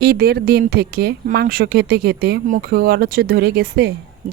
ঈদের দিন থেকে মাংস খেতে খেতে মুখে অরচ ধরে গেছে?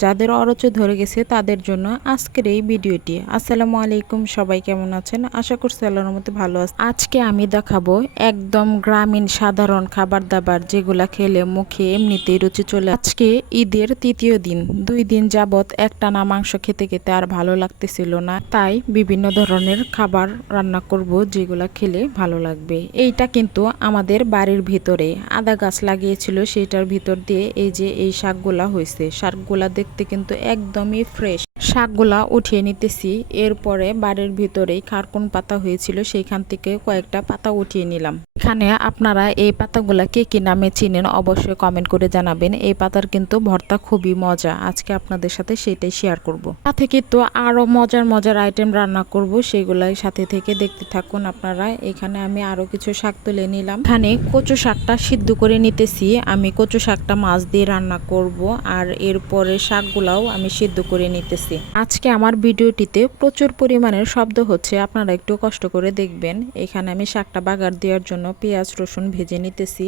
যাদের অরচ ধরে গেছে তাদের জন্য আজকের এই ভিডিওটি। আসসালামু আলাইকুম, সবাই কেমন আছেন? আশা করছি আল্লাহর মধ্যে ভালো আছে আজকে আমি দেখাবো একদম গ্রামীণ সাধারণ খাবার দাবার যেগুলা খেলে মুখে এমনিতেই রুচি চলে আজকে ঈদের তৃতীয় দিন। দুই দিন যাবত একটানা মাংস খেতে খেতে আর ভালো লাগতেছিল না। তাই বিভিন্ন ধরনের খাবার রান্না করব যেগুলা খেলে ভালো লাগবে। এইটা কিন্তু আমাদের বাড়ির ভিতরে আদা গাছ লাগিয়েছিল সেটার ভিতর দিয়ে এই যে এই শাকগুলা হয়েছে, শাকগুলা দেখতে কিন্তু একদমই ফ্রেশ শাকগুলা উঠিয়ে নিতেছি, এরপরে বাড়ির ভিতরেই খারকুন পাতা হয়েছিল, সেইখান থেকে কয়েকটা পাতা উঠিয়ে নিলাম। এখানে আপনারা এই পাতাগুলা কে কি নামে চিনেন অবশ্যই কমেন্ট করে জানাবেন। এই পাতার কিন্তু ভর্তা খুবই মজা। আজকে আপনাদের সাথে সেটাই শেয়ার করব। সাথে কিন্তু আরও মজার মজার আইটেম রান্না করব, সেগুলাই সাথে থেকে দেখতে থাকুন আপনারা। এখানে আমি আরও কিছু শাক তুলে নিলাম। এখানে কচু শাকটা সিদ্ধ করে নিতেছি। আমি কচু শাকটা মাছ দিয়ে রান্না করব আর এরপরে শাকগুলাও আমি সিদ্ধ করে নিতেছি। আজকে আমার ভিডিওটিতে প্রচুর পরিমাণের শব্দ হচ্ছে, আপনারা একটু কষ্ট করে দেখবেন। এখানে আমি শাকটা বাগার দেওয়ার জন্য পেঁয়াজ রসুন ভেজে নিতেছি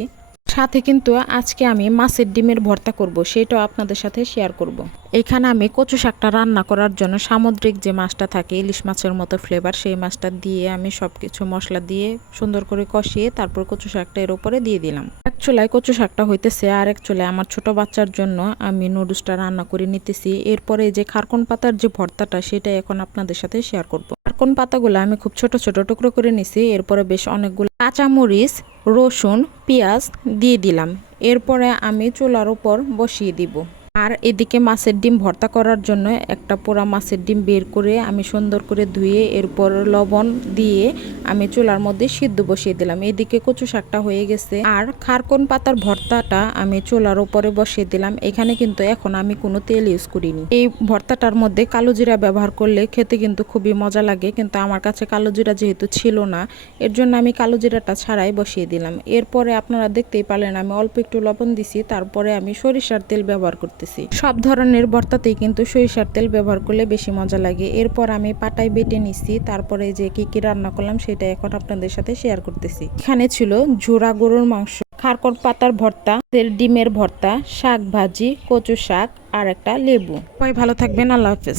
সাথে কিন্তু আজকে আমি মাছের ডিমের ভর্তা করব, সেটাও আপনাদের সাথে শেয়ার করব। এখানে আমি কচু শাকটা রান্না করার জন্য সামুদ্রিক যে মাছটা থাকে, ইলিশ মাছের মতো ফ্লেভার সেই মাছটা দিয়ে আমি সব কিছু মশলা দিয়ে সুন্দর করে কষিয়ে তারপর কচু শাকটা এর উপরে দিয়ে দিলাম এক চুলায় কচু শাকটা হইতেছে আর এক চুলায় আমার ছোট বাচ্চার জন্য আমি নুডলসটা রান্না করে নিতেছি এরপরে যে খারকন পাতার যে ভর্তাটা, সেটা এখন আপনাদের সাথে শেয়ার করব। খারকন পাতাগুলো আমি খুব ছোট ছোট টুকরো করে নিছি, এরপরে বেশ অনেকগুলো কাঁচামরিচ, রসুন, পেঁয়াজ দিয়ে দিলাম। এরপরে আমি চুলার উপর বসিয়ে দিব। আর এদিকে মাছের ডিম ভর্তা করার জন্য একটা পোড়া মাছের ডিম বের করে আমি সুন্দর করে ধুয়ে এরপর লবণ দিয়ে আমি চুলার মধ্যে সিদ্ধ বসিয়ে দিলাম। এদিকে কচু শাকটা হয়ে গেছে। আর খারকন পাতার ভর্তাটা আমি চুলার উপরে বসিয়ে দিলাম। এখানে কিন্তু এখন আমি কোনো তেল ইউজ করিনি। এই ভর্তাটার মধ্যে কালো জিরা ব্যবহার করলে খেতে কিন্তু খুবই মজা লাগে, কিন্তু আমার কাছে কালো জিরা যেহেতু ছিল না, এর জন্য আমি কালো জিরাটা ছাড়াই বসিয়ে দিলাম। এরপরে আপনারা দেখতেই পারলেন আমি অল্প একটু লবণ দিছি, তারপরে আমি সরিষার তেল ব্যবহার করতেছি। সব ধরনের ভর্তাতেই কিন্তু সরিষার তেল ব্যবহার করলে বেশি মজা লাগে। এরপর আমি পাটায় বেটে নিছি, তারপরে যে কি কি রান্না করলাম সেটা এখন আপনাদের সাথে শেয়ার করতেছি। এখানে ছিল ঝোড়া গরুর মাংস খারকর পাতার ভর্তা ডিমের ভর্তা, শাক ভাজি, কচু শাক আর একটা লেবু। সবাই ভালো থাকবেন, আল্লাহ হাফেজ।